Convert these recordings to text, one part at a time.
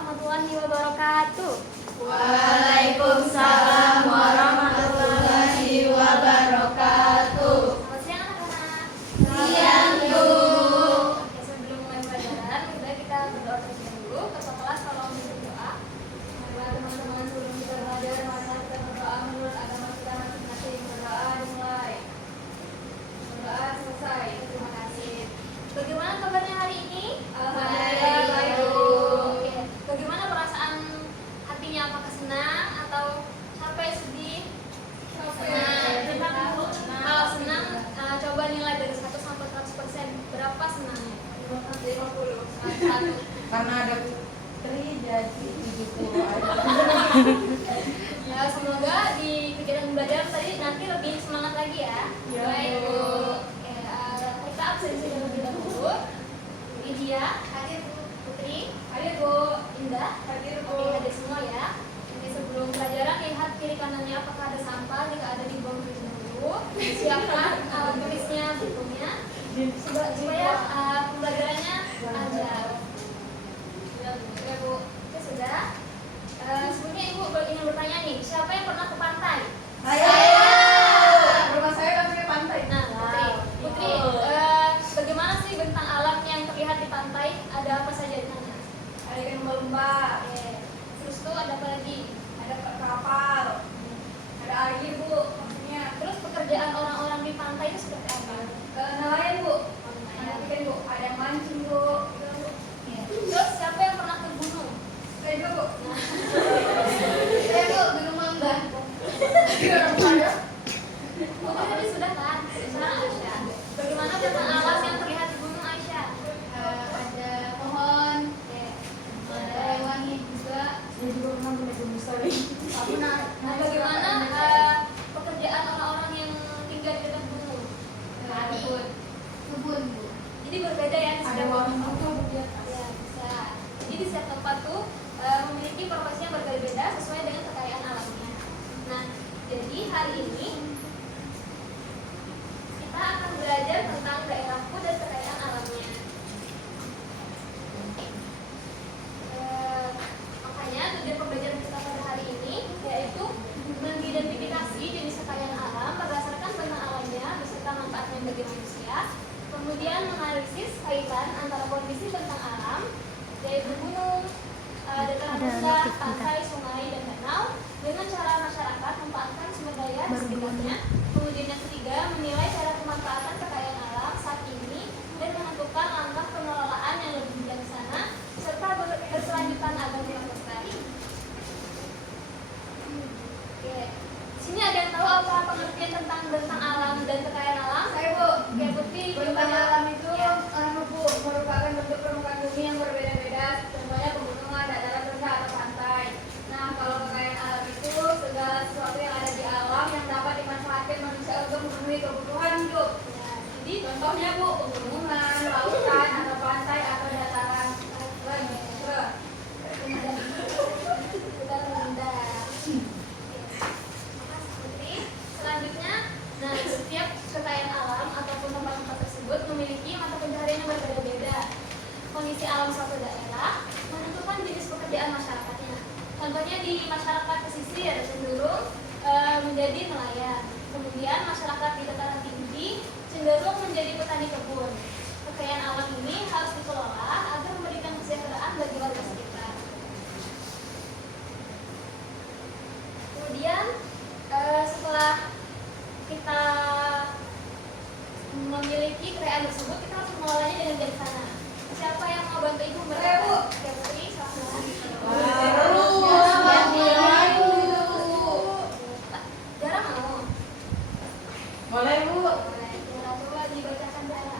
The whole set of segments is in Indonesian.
warahmatullahi wabarakatuh. Waalaikumsalam warahmatullahi wabarakatuh. Selamat siang anak-anak. Siang, Bu. Oke, sebelum mulai pelajaran, udah kita berdoa terlebih dahulu. Ketua kelas tolong berdoa. Semoga teman-teman sebelum kita belajar, mari kita berdoa menurut agama kita masing-masing. Berdoa dimulai. Berdoa selesai. Terima kasih. Bagaimana kabarnya hari ini? Alhamdulillah, baik, Bu. Oke. Bagaimana perasaan hatinya? Apakah senang atau capek, sedih? Senang. Kalau senang, coba nilai dari 1 sampai 100%. Berapa senangnya? 50. 1. Karena ada putri jadi 70 aja. Ya, semoga di kegiatan belajar tadi nanti lebih semangat lagi ya. Ya, Baik, Bu. Bu. Oke, kita absensi terlebih dahulu. Lydia, hadir Bu. Putri, hadir Bu. Indah, hadir Bu. Oke, hadir semua ya. Ini sebelum pelajaran lihat kiri kanannya apakah ada sampah. Jika ada dibuang terlebih dahulu. Siapkan alat tulisnya, bukunya supaya pembelajarannya lancar. Ya Bu, oke sudah. Sebelumnya Ibu ingin bertanya nih, siapa yang pernah ke pantai? Saya. Rumah saya kan ke pantai. Nah, Putri, bagaimana sih bentang alam yang terlihat di pantai? Ada apa saja di sana? Ada ikan lumba-lumba, Terus tuh ada apa lagi? ada kapal, ada air, Bu. Maksudnya Terus pekerjaan orang-orang di pantai itu seperti apa? nelayan, Bu. Nelayan. Ada ikan, Bu. Ada yang mancing, Bu. Gitu, Bu. Terus siapa yang pernah ke gunung? Saya juga, Bu. Nah, Saya, Bu, Gunung Mangga. Putri tadi sudah kan? Sekarang Aisyah. Bagaimana bentang alam yang terlihat di gunung Aisyah? Ada pohon, Oke. ada wangi juga. Saya juga pernah punya gunung sari. Nah, bagaimana pekerjaan orang-orang yang tinggal di dekat gunung? Kebun, kebun, Bu. Jadi berbeda ya di Ada setiap warna tempat. apa Bu di atas? Ya, bisa. Jadi di setiap tempat tuh memiliki profesi yang berbeda sesuai dengan kekayaan alamnya. Nah, jadi hari ini kita akan belajar tentang daerahku dan kekayaan alamnya. Makanya tujuan pembelajaran kita pada hari ini yaitu mengidentifikasi jenis kekayaan alam berdasarkan bentang alamnya beserta manfaatnya bagi manusia. Kemudian menganalisis kaitan antara kondisi bentang alam yaitu gunung, dataran rendah, pantai, sungai, dan danau dengan cara masyarakat memanfaatkan sumber daya di sekitarnya. Kemudian yang ketiga, menilai cara pemanfaatan kekayaan alam saat ini dan menentukan langkah pengelolaan yang lebih bijaksana serta berkelanjutan agar tetap lestari. Oke, di sini ada yang tahu apa pengertian tentang bentang alam dan kekayaan alam? Saya, Bu. Oke, Putri, Bentang alam itu Ya. Bu, merupakan bentuk permukaan bumi yang berbeda-beda, contohnya pegunungan, dataran rendah, atau pantai. Nah, kalau kekayaan alam itu segala sesuatu yang ada di alam yang dapat dimanfaatkan manusia untuk memenuhi kebutuhan hidup. Ya, jadi Contohnya, Bu, pegunungan, lautan, atau pantai, atau dataran rendah. kita rendah. Makasih Putri. Selanjutnya, nah setiap kekayaan alam ataupun tempat-tempat tersebut memiliki mata pencaharian yang berbeda-beda. Kondisi alam suatu daerah menentukan jenis pekerjaan masyarakatnya. Contohnya di masyarakat pesisir cenderung menjadi nelayan. Kemudian masyarakat di dataran tinggi cenderung menjadi petani kebun. Kekayaan alam ini harus dikelola agar memberikan kesejahteraan bagi warga sekitar. Kemudian setelah kita memiliki kekayaan tersebut, kita harus mengelolanya dengan bijaksana. Siapa yang mau bantu Ibu? Saya, Bu. Oke, Putri, silakan. Dara mau? Boleh Bu. Boleh, Dara coba dibacakan Dara.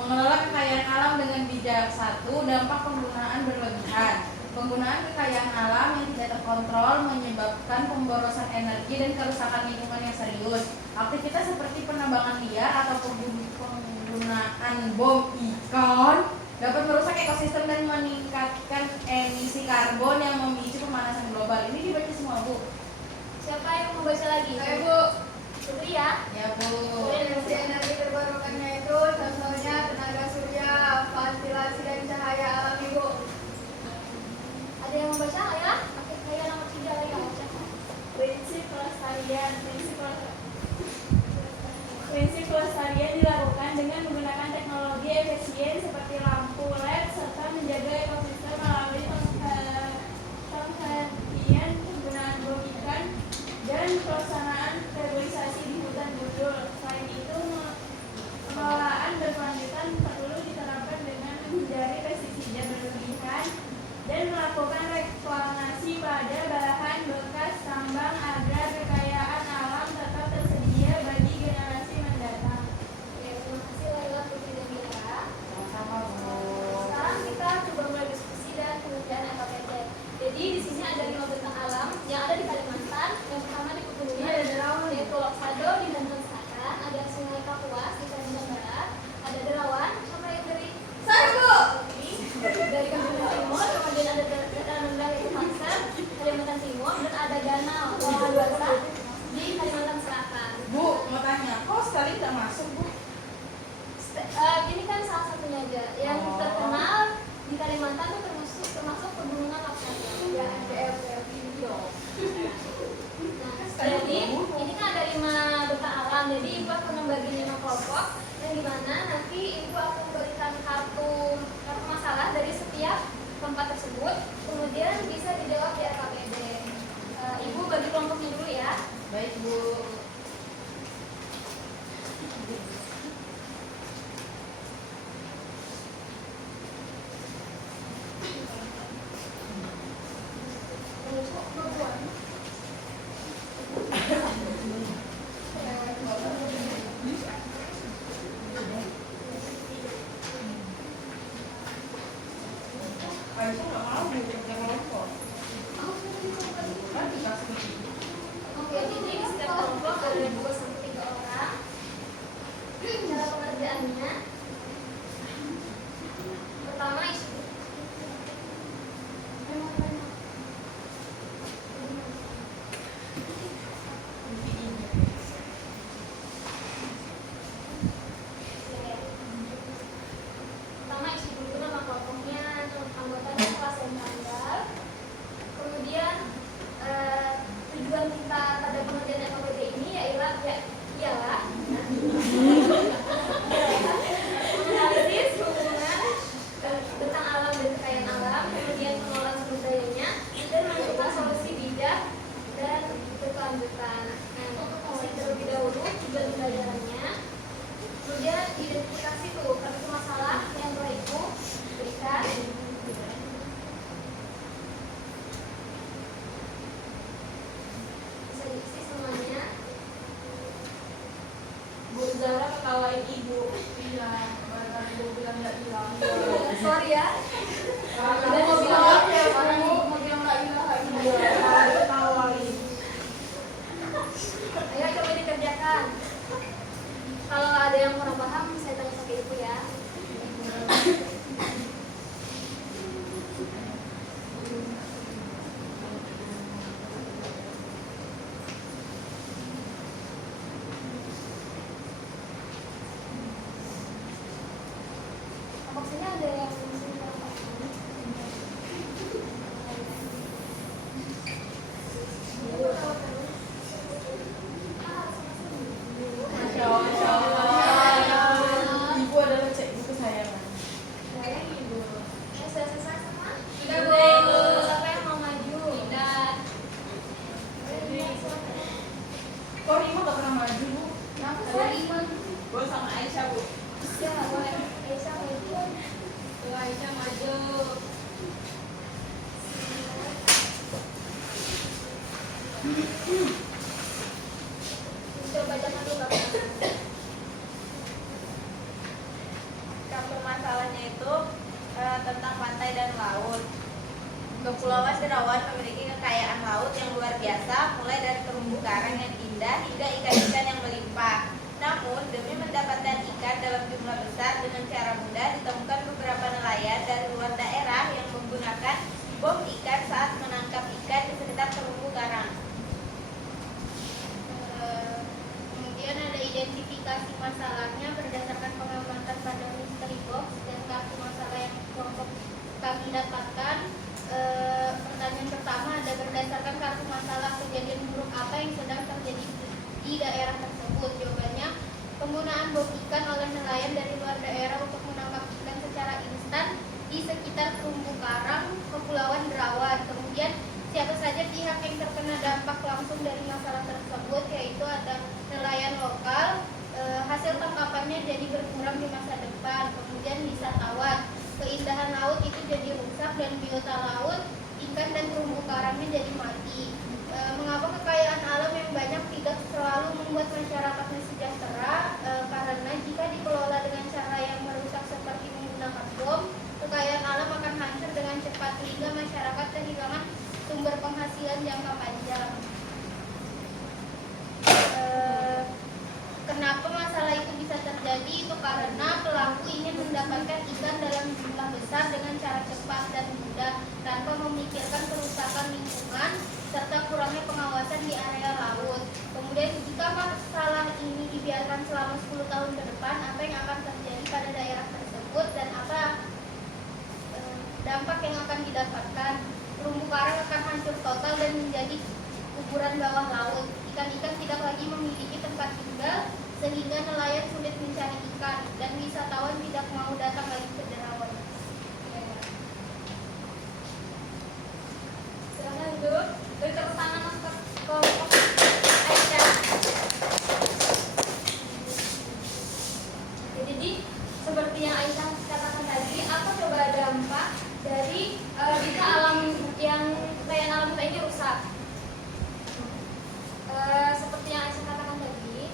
Mengelola kekayaan alam dengan bijak. 1. Dampak penggunaan berlebihan. Penggunaan kekayaan alam yang tidak terkontrol menyebabkan pemborosan energi dan kerusakan lingkungan yang serius. Aktivitas seperti penambangan liar atau penggunaan bom ikan dapat merusak ekosistem dan meningkatkan emisi karbon yang memicu pemanasan global. Ini dibaca semua, Bu. Siapa yang mau baca lagi? Saya, Bu. Putri ya. Ya, Bu. Energi terbarukannya itu contohnya tenaga surya, ventilasi, dan cahaya alami, Bu. Ada tempat tersebut, kemudian bisa dijawab di RKPD. Ibu bagi kelompoknya dulu ya. Baik, Bu. Aisyah nggak mau diajak kelompok. Kan dikasih. Oke, jadi di setiap kelompok ada 2 sampai 3 orang. Cara pengerjaannya, pertama isi. Pertama isi dulu nama kelompoknya, anggotanya, kelas dan tanggal. Kemudian tujuan kita pada pengerjaan RKPD ini ialah menganalisis hubungan tentang alam dan kekayaan alam, kemudian pengelolaan sumber dayanya, dan menentukan solusi bijak dan berkelanjutan. Nah, terlebih dahulu tujuan pembelajarannya, kemudian identifikasi tuh kartu masalah yang telah ibu berikan. Bisa diisi semuanya. Bu Zara ketawain ibu. Iya, baru ibu bilang nggak hilang. Sorry ya. Ibu mau bilang apa ya? Karena ibu mau bilang nggak hilang. Iya, ketawain. Ayo coba dikerjakan. Kalau nggak ada yang kurang paham, saya tanya ke ibu ya. Maksudnya ada yang kurang paham. Masya Allah. Ibu adalah cikgu kesayangan. Sayang ibu. Sudah selesai semua? Sudah, Bu. Siapa yang mau maju? Tidak. Kok Rima nggak pernah maju, Bu? Kenapa sih? Bu sama Aisyah, Bu. Ya, boleh. Aisyah maju. Aisyah maju. Coba bacakan dulu Kak. Kartu masalahnya itu tentang pantai dan laut. Kepulauan Derawan memiliki kekayaan laut yang luar biasa, mulai dari terumbu karang yang indah hingga ikan-ikan yang melimpah. Namun, demi mendapatkan ikan dalam jumlah besar dengan cara mudah, ditemukan beberapa nelayan dari luar daerah yang menggunakan bom ikan saat menangkap ikan di sekitar terumbu karang. Kemudian ada identifikasi masalahnya berdasarkan pengamatan pada mystery box dan kartu masalah yang kelompok kami dapatkan. Pertanyaan pertama ada berdasarkan kartu masalah kejadian buruk apa yang sedang terjadi di daerah tersebut. Jawabannya, penggunaan bom ikan oleh nelayan dari luar daerah untuk menangkap ikan secara instan di sekitar terumbu karang Kepulauan Derawan. Kemudian siapa saja pihak yang terkena dampak langsung dari masalah tersebut, yaitu ada nelayan lokal, hasil tangkapannya jadi berkurang di masa depan. Kemudian wisatawan, keindahan laut itu jadi rusak dan biota laut, ikan dan terumbu karangnya jadi mati. Mengapa kekayaan alam yang banyak tidak selalu membuat masyarakatnya sejahtera? Karena jika dikelola dengan cara yang merusak seperti menggunakan bom, kekayaan alam akan hancur dengan cepat sehingga masyarakat kehilangan sumber penghasilan jangka panjang. Kenapa masalah itu bisa terjadi? Itu karena pelaku ingin mendapatkan ikan dalam jumlah besar dengan cara cepat dan mudah tanpa memikirkan kerusakan lingkungan serta kurangnya pengawasan di area laut. Kemudian jika masalah ini dibiarkan selama 10 tahun ke depan, apa yang akan terjadi pada daerah tersebut dan apa dampak yang akan didapatkan? Terumbu karang akan hancur total dan menjadi kuburan bawah laut. Ikan-ikan tidak lagi memiliki tempat tinggal sehingga nelayan sulit mencari ikan dan wisatawan tidak mau datang lagi ke Derawan. dari jika alam yang kekayaan alam kita ini rusak. Seperti yang Aisyah katakan tadi,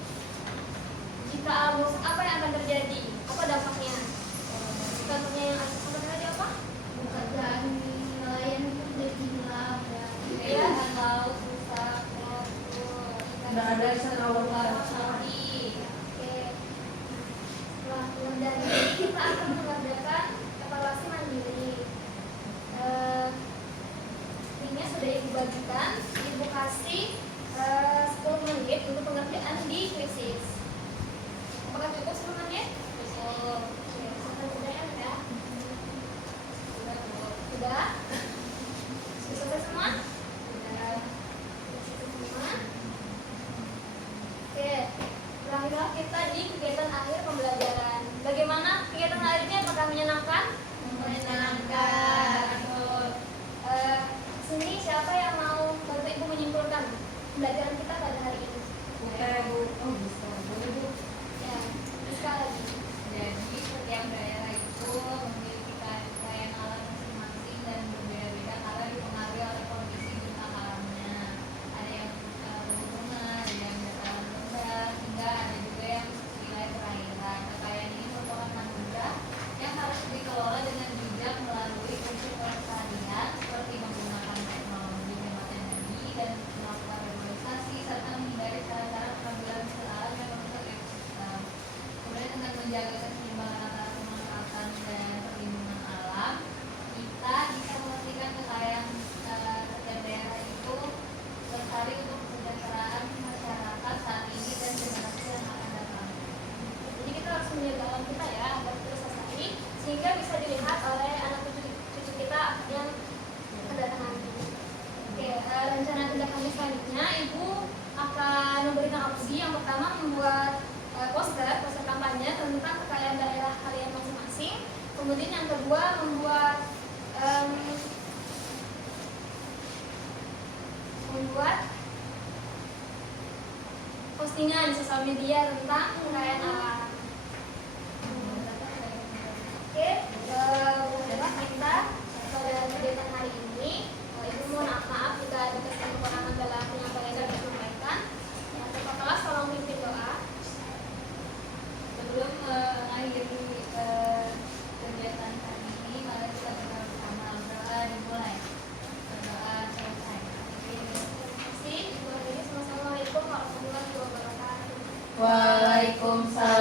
jika alam rusak apa yang akan terjadi? Apa dampaknya? Contohnya yang Aisyah katakan tadi apa? Pekerjaan nelayan itu jadi hilang dan Iya. kekayaan laut rusak, Nggak ada ikan laut. Oke. Setelah keluar dari ini, kita akan mengadakan evaluasi mandiri. Linknya sudah ibu bagikan, ibu kasih 10 menit untuk pengerjaan di krisis. Apakah cukup 10 menit? Cukup. Oke, silahkan kerjakan ya. Sudah? Sudah selesai semua? Sudah. Sudah selesai semua? Oke, terakhirlah kita di kegiatan akhir pembelajaran. Bagaimana kegiatan akhirnya? Apakah menyenangkan? menyenangkan. Sini siapa yang mau bantu ibu menyimpulkan pembelajaran kita pada hari ini? Oh bisa, boleh Bu. Ya, sekali lagi. Jadi setiap daerah itu memiliki kekayaan alam masing-masing dan berbeda-beda karena dipengaruhi oleh kondisi bintang alamnya. Ada yang pegunungan, ada yang dataran rendah, hingga ada juga yang wilayah perairan. Kekayaan ini merupakan anugerah yang harus dikelola dengan bijak melalui unsur pelestarian seperti menggunakan teknologi hemat energi dan melakukan reboisasi serta menghindari cara-cara pengambilan hasil alam yang merusak ekosistem. Kemudian dengan menjaga keseimbangan antara pemanfaatan dan perlindungan alam, kita bisa memastikan kekayaan setiap daerah itu lestari untuk kesejahteraan masyarakat saat ini dan generasi yang akan datang. Jadi kita harus menjaga alam kita ya agar terus lestari sehingga bisa dilihat oleh anak cucu kita yang kedatangan nanti. Oke, rencana kerja kami selanjutnya ibu akan memberikan opsi. Yang pertama membuat poster kampanye tentang kekayaan daerah kalian masing-masing. Kemudian yang kedua membuat postingan di sosial media tentang kekayaan alam. Oke, bolehlah kita pada kegiatan hari ini. Ibu mohon maaf jika ada kesalahan kekurangan dalam penyampaian dan disampaikan. Ketua kelas tolong pimpin doa. Sebelum mengakhiri kegiatan hari ini, mari kita berdoa bersama. Berdoa dimulai. Berdoa selesai. Terima kasih. Ibu Assalamualaikum warahmatullahi wabarakatuh. Waalaikumsalam